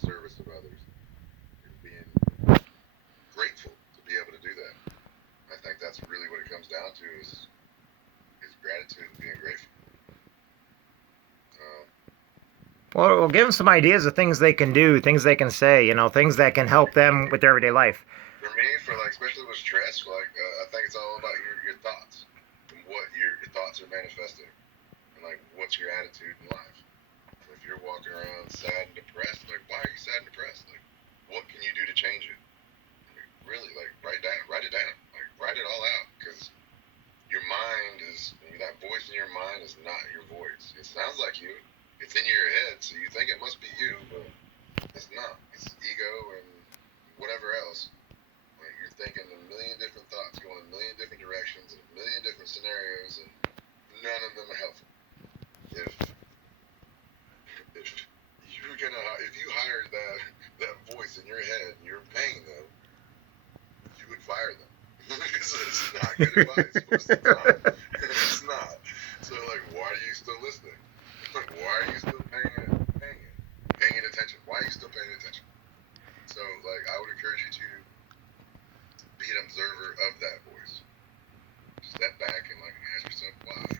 service of others, and being grateful to be able to do that. I think that's really what it comes down to is gratitude and being grateful. Um, Well, we'll give them some ideas of things they can do, things they can say, things that can help them with their everyday life. for me, for like especially with stress, like I think it's all about your thoughts and what your thoughts are manifesting, and like what's your attitude in life. If you're walking around sad and depressed, like why are you sad and depressed? Like what can you do to change it? Like, really, like write it down, like write it all out, because your mind is that voice in your mind is not your voice. It sounds like you. It's in your head, so you think it must be you, but it's not. It's ego and whatever else. Like you're thinking a million different thoughts, going a million different directions, and a million different scenarios, and none of them are helpful. If if you hired that voice in your head and you're paying them, you would fire them. Because it's not good advice most of the time. It's not. So like, why are you still listening? Like, why are you still paying attention? Why are you still paying attention? So like, I would encourage you to be an observer of that voice. Step back and like ask yourself why. And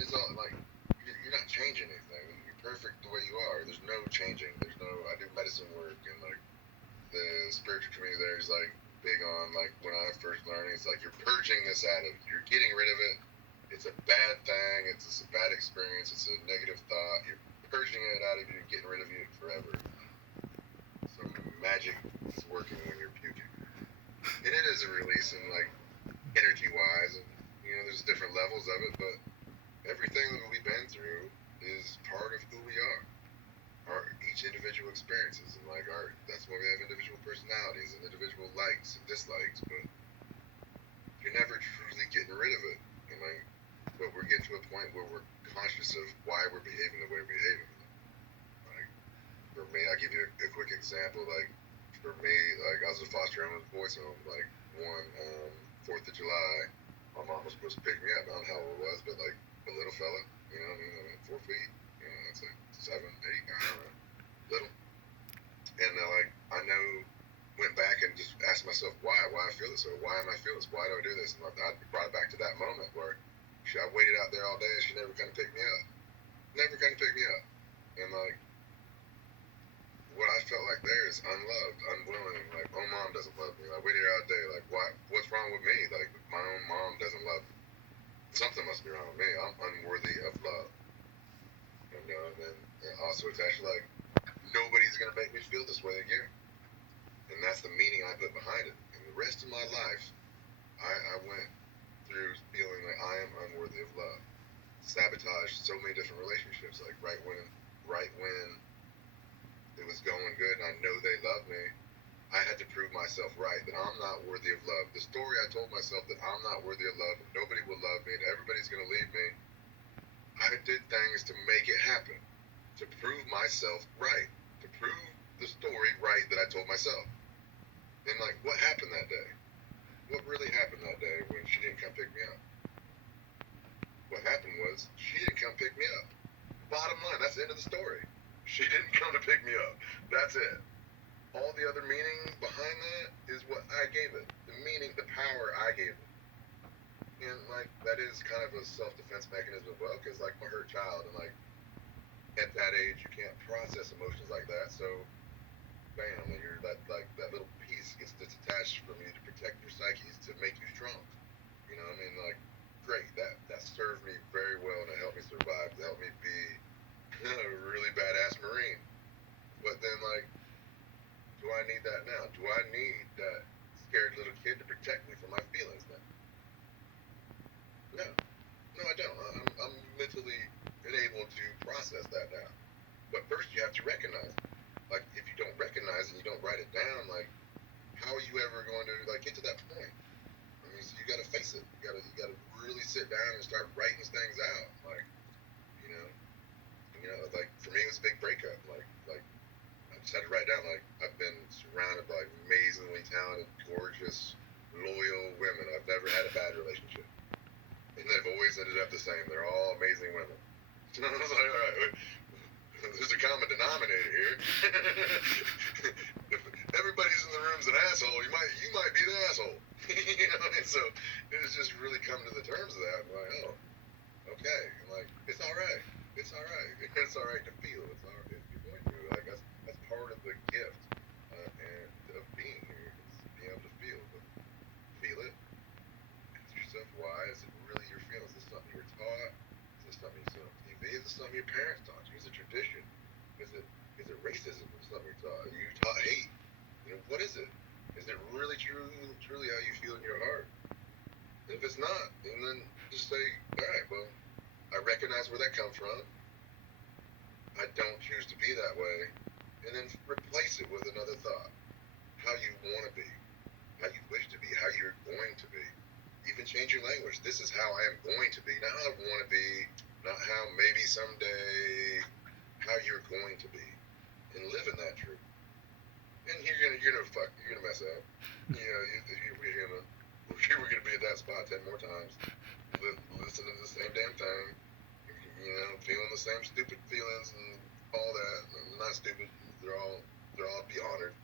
it's all like you're not changing anything. You're perfect the way you are. There's no changing. I do medicine work, and like the spiritual community there is like big on like when I first learned, it's like you're purging this out of you. You're getting rid of it. It's a bad thing. It's a bad experience. It's a negative thought. You're purging it out of you, getting rid of you forever. Some magic is working when you're puking, and it is a release in like energy wise, and there's different levels of it, but everything that we've been through is part of who we are. Each individual experiences, and like that's why we have individual personalities and individual likes and dislikes, but you're never truly getting rid of it. And like, but we're getting to a point where we're conscious of why we're behaving the way we're behaving. Like for me, I'll give you a quick example. Like for me, like I was a foster home with boys home. Like one 4th of July, my mom was supposed to pick me up. I don't know how old I was, but like a little fella, I mean, 4 feet, that's like 7, 8, I don't know, little. And like I know, went back and just asked myself why I feel this, or why am I feel this? Why do I do this? And I brought it back to that moment where I waited out there all day and she never come to pick me up. Never come to pick me up. And like what I felt like there is unloved, unwilling. Like, oh, mom doesn't love me. I waited all day. Like, why? What's wrong with me? Like, my own mom doesn't love me. Something must be wrong with me. I'm unworthy of love. And then also it's actually like nobody's gonna make me feel this way again. And that's the meaning I put behind it. And the rest of my life, I went through feeling like I am unworthy of love. Sabotaged so many different relationships. Like right when it was going good and I know they love me, I had to prove myself right that I'm not worthy of love. The story I told myself that I'm not worthy of love, and nobody will love me, and everybody's gonna leave me. I did things to make it happen, to prove myself right, to prove the story right that I told myself. And like, what happened that day? What really happened that day when she didn't come pick me up? What happened was she didn't come pick me up. Bottom line, that's the end of the story. She didn't come to pick me up. That's it. All the other meaning behind that is what I gave it. The meaning, the power I gave it. And like, that is kind of a self-defense mechanism as well, because like I'm a hurt child, and like at that age you can't process emotions like that, so bam, that little piece gets detached from you to protect your psyche, to make you strong. I mean, like, great, that served me very well, and it helped me survive. It helped me be a really badass Marine. But then like, do I need that now? Do I need that scared little kid to protect me from my feelings now? No, I don't. I'm mentally unable to process that now. But first you have to recognize it. Like, if you don't recognize it and you don't write it down, like, how are you ever going to like get to that point? I mean, so you got to face it. You got to really sit down and start writing things out. Like, like for me it was a big breakup. Like I just had to write down. Like, I've been surrounded by amazingly talented, gorgeous, loyal women. I've never had a bad relationship, and they've always ended up the same. They're all amazing women. So I was like, all right, there's a common denominator here. If everybody's in the room's an asshole, you might be the asshole. And so it was just really come to the terms of that. I'm like, oh, okay. I'm like, it's all right. It's all right. It's all right to feel. It's all right if you're going to. Like that's part of the gift and of being here. Is being able to feel. But feel it. Ask yourself why. Is it really your feelings? Is this something you were taught? Is this something you saw on TV? Is this something your parents taught you? Is it tradition? Is it racism? Is something you taught? You taught hate. What is it? Is it really truly how you feel in your heart? If it's not, then just say, all right, well, I recognize where that comes from. I don't choose to be that way. And then replace it with another thought. How you want to be. How you wish to be. How you're going to be. Even change your language. This is how I am going to be. Not how I want to be. Not how maybe someday. How you're going to be. And live in that truth. And you're gonna mess up. We're gonna be at that spot 10 more times, listening to the same damn thing, feeling the same stupid feelings and all that. Not stupid. They're all be honored.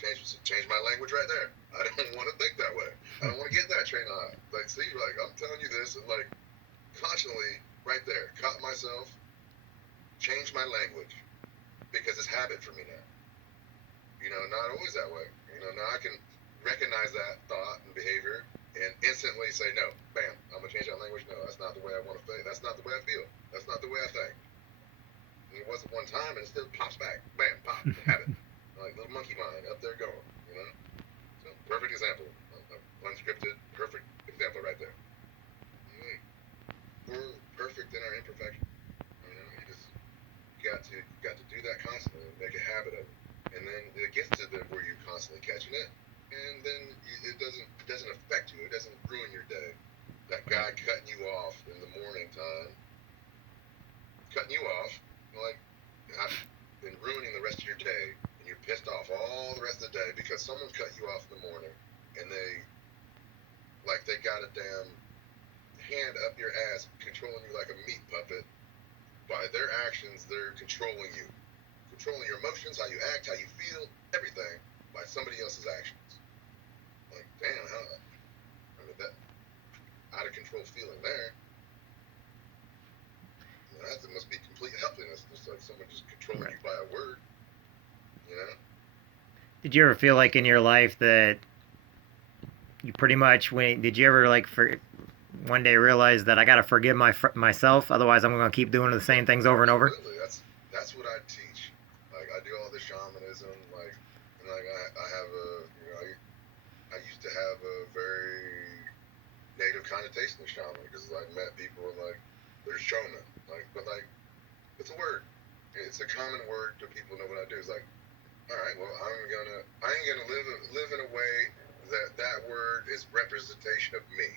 Change my language right there. I don't want to think that way. I don't want to get that train on. Like, see, like I'm telling you this, and like constantly right there, caught myself, change my language because it's habit for me now. Not always that way. Now I can recognize that thought and behavior and instantly say, no, bam, I'm going to change that language. No, that's not the way I want to think. That's not the way I feel. That's not the way I think. And it wasn't one time and it still pops back. Bam, pop, habit. Like little monkey mind up there going, So, perfect example. Unscripted, perfect example right there. We're perfect in our imperfection. You got to do that constantly and make a habit of it. And then it gets to where you're constantly catching it, and then it doesn't affect you. It doesn't ruin your day. That guy cutting you off in the morning time, cutting you off, and ruining the rest of your day, and you're pissed off all the rest of the day because someone cut you off in the morning, and they got a damn hand up your ass, controlling you like a meat puppet. By their actions, they're controlling you. Controlling your emotions, how you act, how you feel, everything by somebody else's actions. Like, damn, that out of control feeling there. That must be complete helplessness. Just like someone just controlling you by a word. Did you ever feel like in your life that you pretty much did you ever one day realize that I got to forgive myself, otherwise I'm going to keep doing the same things over and over? Absolutely. That's what I teach. I do all the shamanism, I have I used to have a very negative connotation of shaman because I met people and they're shaman, but it's a word. It's a common word to people know what I do. It's like, all right, well, I ain't gonna live in a way that word is representation of me.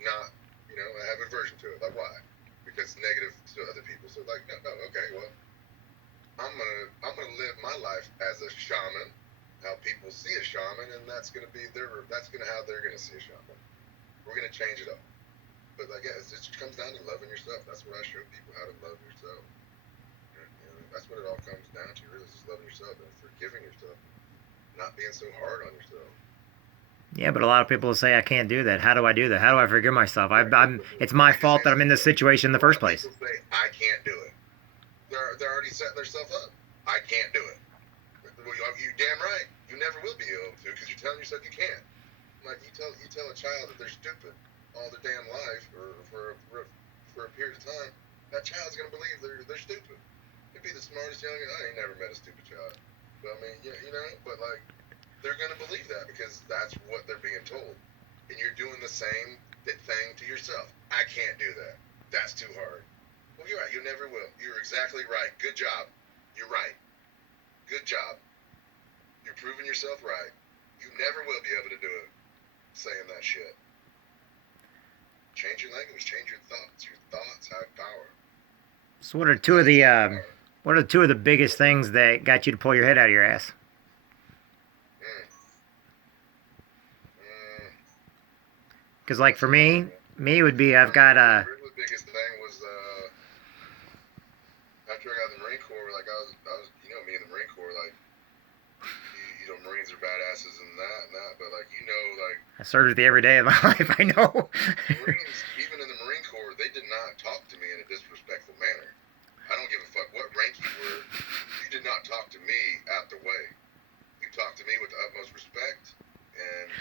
Not, I have aversion to it. Like, why? Because it's negative to other people. So no, okay, well, I'm gonna live my life as a shaman, how people see a shaman, and that's gonna how they're gonna see a shaman. We're gonna change it up. But it just comes down to loving yourself. That's what I show people, how to love yourself. That's what it all comes down to, really, just loving yourself and forgiving yourself, not being so hard on yourself. Yeah, but a lot of people will say I can't do that. How do I do that? How do I forgive myself? It's my fault that I'm in this situation in the first place. People say I can't do it. They're already setting themselves up. I can't do it. Well, you damn right. You never will be able to because you're telling yourself you can't. Like you tell a child that they're stupid all their damn life or for a period of time, that child's gonna believe they're stupid. They'd be the smartest young. I ain't never met a stupid child. But I mean, but they're gonna believe that because that's what they're being told, and you're doing the same thing to yourself. I can't do that. That's too hard. Well, you're right. You never will. You're exactly right. Good job. You're right. Good job. You're proving yourself right. You never will be able to do it. Saying that shit. Change your language. Change your thoughts. Your thoughts have power. So what are two of the biggest things that got you to pull your head out of your ass? Because for me would be the biggest thing was I after I got in the Marine Corps, like I was, you know, me in the Marine Corps, like, you know, Marines are badasses and that, but like, you know, like. I served with you every day of my life. I know. Marines, even in the Marine Corps, they did not talk to me in a disrespectful manner. I don't give a fuck what rank you were. You did not talk to me out the way. You talked to me with the utmost respect and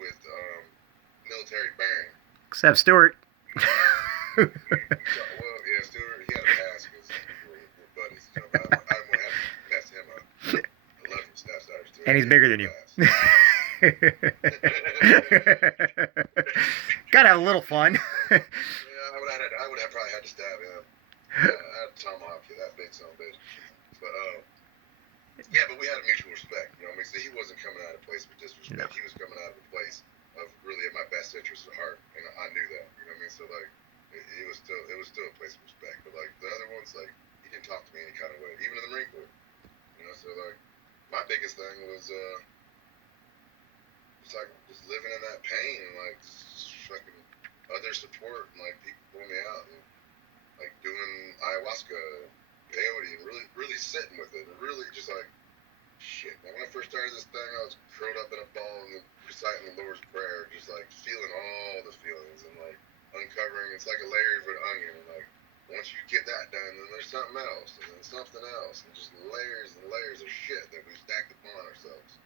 with military bearing. Except Stuart. Well, yeah, Stuart, he had a pass because we're buddies. You know, but I wouldn't have to mess him up. I love him, Staff Sergeant Stuart. And he's bigger than you. Gotta have a little fun. Yeah, I would have probably had to stab him. Yeah, I had a tomahawk for that big son of a bitch. But yeah, but we had a mutual respect. You know what I mean? So he wasn't coming out of a place of disrespect. No. He was coming out of a place of really of my best interest at heart, and I knew that. You know what I mean? So like, it was still a place of respect. But like the other ones, like he didn't talk to me any kind of way, even in the Marine Corps. You know, so like my biggest thing was just like just living in that pain and like just fucking other support and like people pulling me out and like doing ayahuasca, peyote, and really sitting with it and really just like shit. Man, when I first started this thing, I was curled up in a ball and reciting the Lord's Prayer, just like feeling all the feelings and like uncovering. It's like a layer of an onion, and like once you get that done, then there's something else, and then something else, and just layers and layers of shit that we stacked upon ourselves.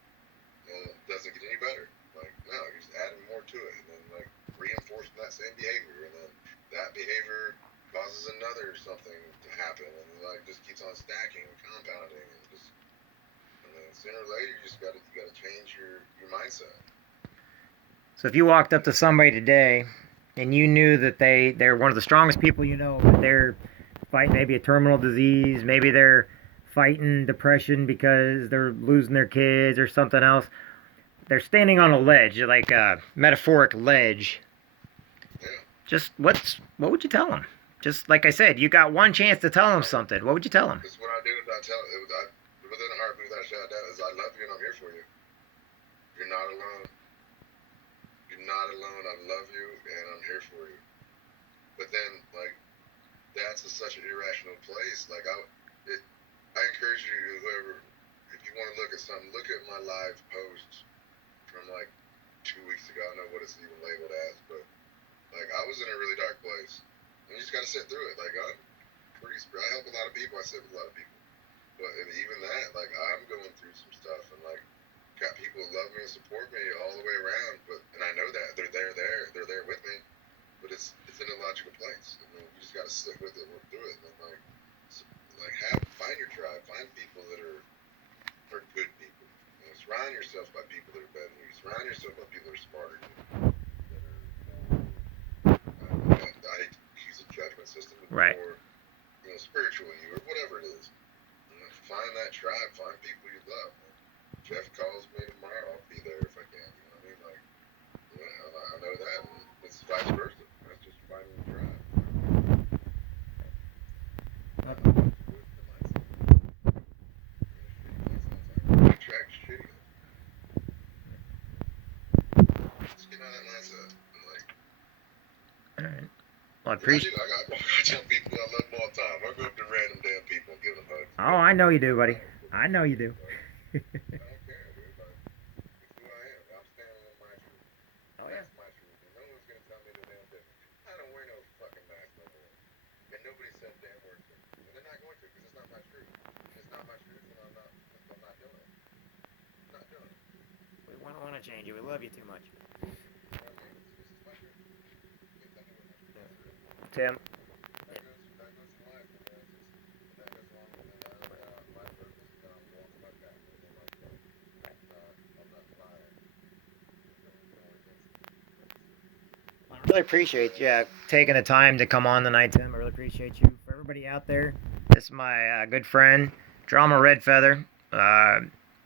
And it doesn't get any better. Like no, you're just adding more to it, and then like reinforcing that same behavior, and then that behavior causes another something to happen, and like just keeps on stacking and compounding, and just. Sooner or later, you gotta change your mindset. So if you walked up to somebody today, and you knew that they're one of the strongest people you know, but they're fighting maybe a terminal disease, maybe they're fighting depression because they're losing their kids or something else, they're standing on a ledge, like a metaphoric ledge. Yeah. Just what would you tell them? Just like I said, you got one chance to tell them something. What would you tell them? That's what I did. Within a heartbeat without a shadow of doubt is I love you and I'm here for you. You're not alone. You're not alone. I love you and I'm here for you. But then, like, that's such an irrational place. Like, I encourage you, whoever, if you want to look at something, look at my live post from like 2 weeks ago. I don't know what it's even labeled as, but like, I was in a really dark place. And you just gotta sit through it. Like, I help a lot of people. I sit with a lot of people. But even that, like, I'm going through some stuff, and like, got people who love me and support me all the way around. And I know that they're there with me. But it's an illogical place. I mean, you just gotta sit with it, work through it, and then find your tribe, find people that are good people. You know, surround yourself by people that are better than you. Surround yourself by people that are smarter than you. That are, I hate to use a judgment system, but right. More, spiritual in you or whatever it is. Find that tribe, find people you love. Jeff calls me tomorrow, I'll be there if I can. You know what I mean? Like, yeah, I know that. And it's vice versa. That's just finding the tribe. Attract shitty. Just get out of that mindset. Like, all right. Well, I appreciate. I tell people I love them all the time. I go up to random damn people and give them hugs. Oh, I know you do, buddy. I know you do. I don't care, dude. Like, it's who I am. I'm standing on my truth. Oh, yeah. That's my truth. And no one's going to tell me the damn different. I don't wear no fucking mask no more. And nobody said damn word to me. And they're not going to because it's not my truth. It's not my truth, and I'm not doing it. I'm not doing it. We don't want to change you. We love you too much. This is my truth. Tim. I really appreciate you taking the time to come on tonight, Tim. I really appreciate you. For everybody out there, this is my good friend, Geronimo Redfeather.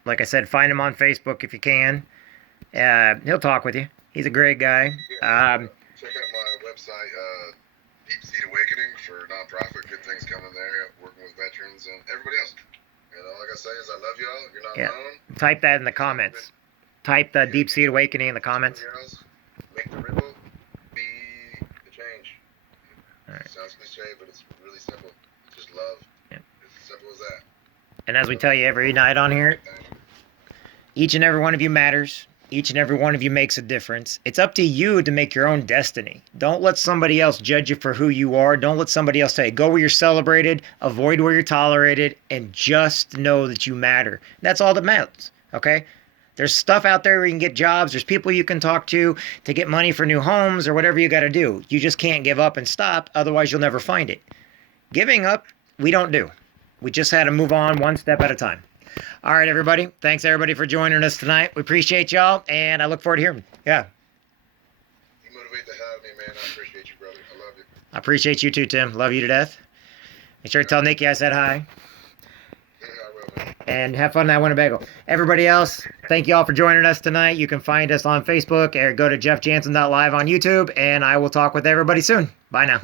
Like I said, find him on Facebook if you can. He'll talk with you. He's a great guy. Check out my website, Deep Seed Awakening, for nonprofit. Good things coming there. Working with veterans and everybody else. And all I gotta say is I love y'all. You're not alone. Type that in the comments. Type the Deep Seed Awakening in the comments. Make the ripple be the change. All right. Sounds cliche, but it's really simple. It's just love. And as we tell you every night on here, each and every one of you matters. Each and every one of you makes a difference. It's up to you to make your own destiny. Don't let somebody else judge you for who you are. Don't let somebody else say, go where you're celebrated, avoid where you're tolerated, and just know that you matter. That's all that matters, okay? There's stuff out there where you can get jobs. There's people you can talk to get money for new homes or whatever you got to do. You just can't give up and stop. Otherwise, you'll never find it. Giving up, we don't do. We just had to move on one step at a time. All right, everybody. Thanks, everybody, for joining us tonight. We appreciate y'all, and I look forward to hearing. Yeah. You motivate the hell out of me, man. I appreciate you, brother. I love you. I appreciate you too, Tim. Love you to death. Make sure to tell Nikki I said hi. Yeah, I will, man. And have fun in that Winnebago. Everybody else, thank you all for joining us tonight. You can find us on Facebook or go to jeffjansen.live on YouTube, and I will talk with everybody soon. Bye now.